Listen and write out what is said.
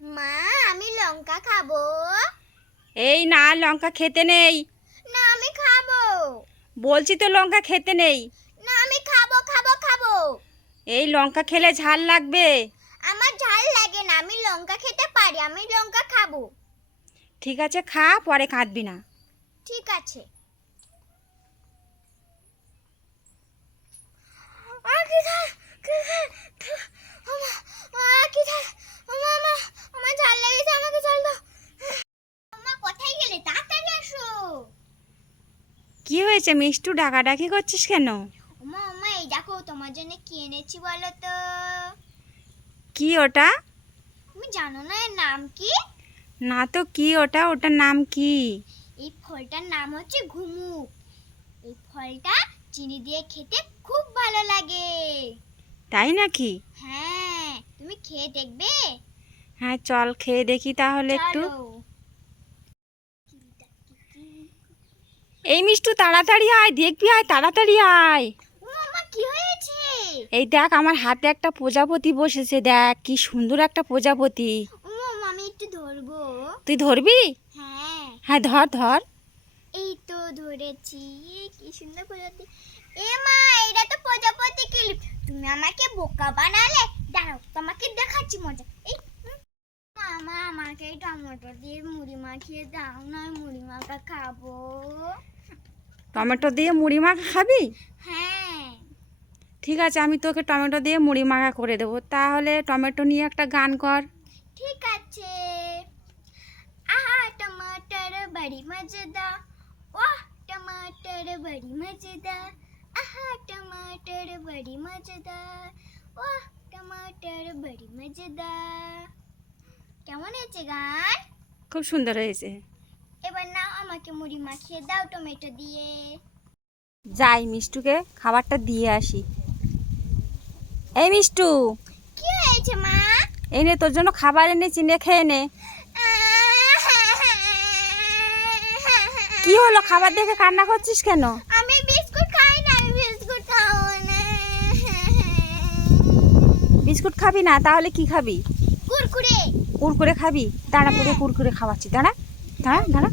মা আমি লঙ্কা খাব। এই না লঙ্কা খেতে নেই। না আমি খাব। বলছি তো লঙ্কা খেতে নেই। না আমি খাব খাব খাব। এই লঙ্কা খেলে ঝাল লাগবে। আমার ঝাল লাগে না আমি লঙ্কা খেতে পারি আমি লঙ্কা খাব। ঠিক আছে খা পরে কাঁদবি না। ঠিক আছে আ, কি ঝাল, কি ঝাল, কি ঝাল, আমা, আ, কি ঝাল, আমা, আমা, আমার ঝাল লেগেছে আমাকে জল দাও আমা কোথায় গেলে তাড়াতাড়ি আসো কি হয়েছে? মিষ্টু ডাকাডাকি করছিস কেন? ওমা ওমা এই দেখো তোমার জন্য কি এনেছি বলো তো? কি ওটা? তুমি জানো না এর নাম কি? না তো কি ওটা? ওটার নাম কি? এই ফলটার নাম হচ্ছে ঘুমুক। এই ফলটা চিনি দিয়ে খেতে খুব ভালো লাগে। তাই নাকি? হ্যাঁ তুমি খেয়ে দেখবে। হ্যাঁ চল খেয়ে দেখি তাহলে একটু। চলো। এই মিষ্টু তাড়াতাড়ি আয় দেখবি আয় তাড়াতাড়ি আয়। ও মামা কি হয়েছে? এই দেখ আমার হাতে একটা প্রজাপতি বসেছে দেখ কি সুন্দর একটা প্রজাপতি। আমি একটু ধরবো। তুই ধরবি? হ্যাঁ। হ্যাঁ ধর ধর। এই তো ধরেছি কি সুন্দর প্রজাপতি। এ মা এটা তো প্রজাপতি ক্লিপ তুমি আমাকে বোকা বানালে? দাঁড়াও তোমাকে দেখাচ্ছি মজা। এই আমাকে টমেটো দিয়ে মুড়ি মাখিয়ে দাও না মুড়ি মাখা খাব। টমেটো দিয়ে মুড়ি মাখা খাবি? হ্যাঁ। ঠিক আছে আমি তোকে টমেটো দিয়ে মুড়ি মাখা করে দেবো। তাহলে টমেটো নিয়ে একটা গান কর। ঠিক আছে। আহা টমাটর বাড়ি মজেদা। ওহ টমাটর বাড়ি মজেদা। আহা টমাটর বাড়ি মজেদা। ওয়াহ টমাটর বাড়ি মজেদা। কেমন হয়েছে গান? খুব সুন্দর হয়েছে। এবার নাও আমাকে মুড়ি মাখিয়ে দাও টমেটো দিয়ে। যাই মিষ্টুকে খাবারটা দিয়ে আসি। এই মিষ্টু। কি হয়েছে মা? এই নে তোর জন্য খাবার এনেছি নে খেয়ে নে। কি হলো? খাবার দেখে কান্না করছিস কেন? আমি বিস্কুট খাই না আমি বিস্কুট খাব না। বিস্কুট খাবি না? তাহলে কি খাবি? কুরকুরে খাবি? দাঁড়া তোকে কুরকুরে খাওয়াচ্ছি। দাঁড়া দাঁড়া দাঁড়া।